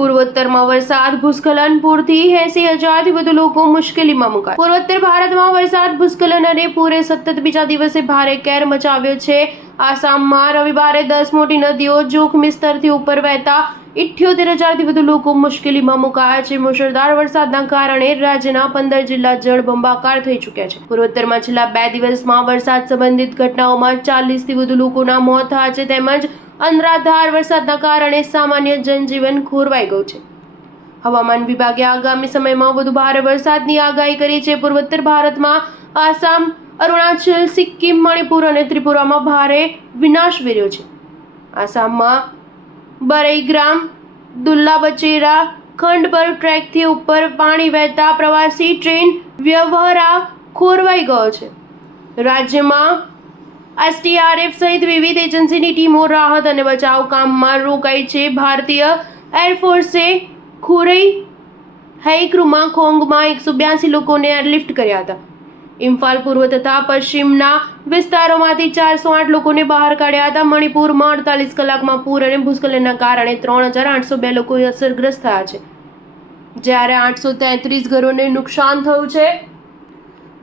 પૂર્વોત્તરમાં વરસાદ ભૂસ્ખલન પૂરથી 80,000થી વધુ લોકો મુશ્કેલીમાં મુકાયા. પૂર્વોત્તર ભારતમાં વરસાદ ભૂસ્ખલન અને પૂરે સતત બીજા દિવસે ભારે કેર મચાવ્યો છે. આસામમાં રવિવારે 10 મોટી નદીઓ જોખમી સ્તરથી ઉપર વહેતા 78,000થી વધુ લોકો મુશ્કેલીમાં મુકાયા છે. મુશળધાર વરસાદના કારણે રાજ્યના 15 જિલ્લા જળબંબાકાર થઈ ચૂક્યા છે. પૂર્વોત્તરમાં છેલ્લા 2 દિવસમાં વરસાદ સંબંધિત ઘટનાઓમાં 40થી વધુ લોકોના મોત થયા છે. તેમજ અનરાધાર વરસાદના કારણે સામાન્ય જનજીવન ખોરવાઈ ગયું છે. હવામાન વિભાગે આગામી સમયમાં વધુ ભારે વરસાદની આગાહી કરી છે. પૂર્વોત્તર ભારતમાં આસામ, અરુણાચલ, સિક્કિમ, મણિપુર અને ત્રિપુરામાં ભારે વિનાશ વેર્યો છે. આસામમાં બરૈગ્રામ દુલ્લાબચેરા ખંડ પર ટ્રેકથી ઉપર પાણી વહેતા પ્રવાસી ટ્રેન વ્યવહાર ખોરવાઈ ગયો છે. રાજ્યમાં એસડીઆરએફ સહિત વિવિધ એજન્સીની ટીમો રાહત અને બચાવ કામમાં રોકાઈ છે. ભારતીય એરફોર્સે ખુરઈ હેઈક્રુમાં ખોંગમાં 182 લોકોને એરલિફ્ટ કર્યા હતા. ઇમ્ફાલ પૂર્વ તથા પશ્ચિમના વિસ્તારોમાંથી 408 લોકોને બહાર કાઢ્યા હતા. મણિપુરમાં 48 કલાકમાં પૂર અને ભૂસ્ખલનના કારણે 3,802 લોકો અસરગ્રસ્ત થયા છે, જ્યારે 833 ઘરોને નુકસાન થયું છે.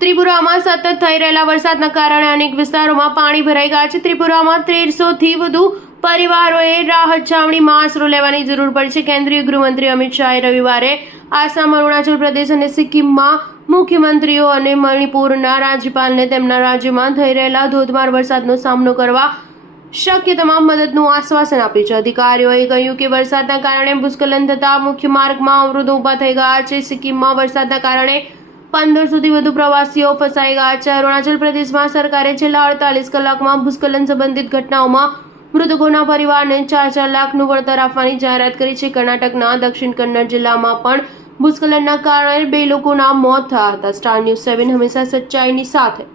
ત્રિપુરામાં સતત થઈ રહેલા વરસાદના કારણે અનેક વિસ્તારોમાં પાણી ભરાઈ ગયા છે. ત્રિપુરામાં 1300થી વધુ પરિવારોએ રાહત છાવણીમાં આશરો લેવાની જરૂર પડી છે. કેન્દ્રીય ગૃહમંત્રી અમિત શાહે રવિવારે આસામ, અરુણાચલ પ્રદેશ અને સિક્કિમમાં મુખ્યમંત્રીઓ અને મણિપુરના રાજ્યપાલને તેમના રાજ્યમાં થઈ રહેલા ધોધમાર વરસાદનો સામનો કરવા શક્ય તમામ મદદનું આશ્વાસન આપ્યું છે. અધિકારીઓએ કહ્યું કે વરસાદના કારણે ભૂસ્ખલન થતા મુખ્ય માર્ગમાં અવરોધો ઊભા થઈ ગયા છે. સિક્કિમમાં વરસાદના કારણે 1500થી વધુ પ્રવાસીઓ ફસાઈ ગયા છે. અરુણાચલ પ્રદેશમાં સરકારે છેલ્લા 48 કલાકમાં ભૂસ્ખલન સંબંધિત ઘટનાઓમાં મૃતકોના પરિવારને 4 લાખનું વળતર આપવાની જાહેરાત કરી છે. કર્ણાટકના દક્ષિણ કન્નડ જિલ્લામાં પણ ભૂસ્ખલનના કારણે 2 લોકોના મોત થયા હતા. સ્ટાર ન્યૂઝ 7 હંમેશા સચ્ચાઈની સાથે.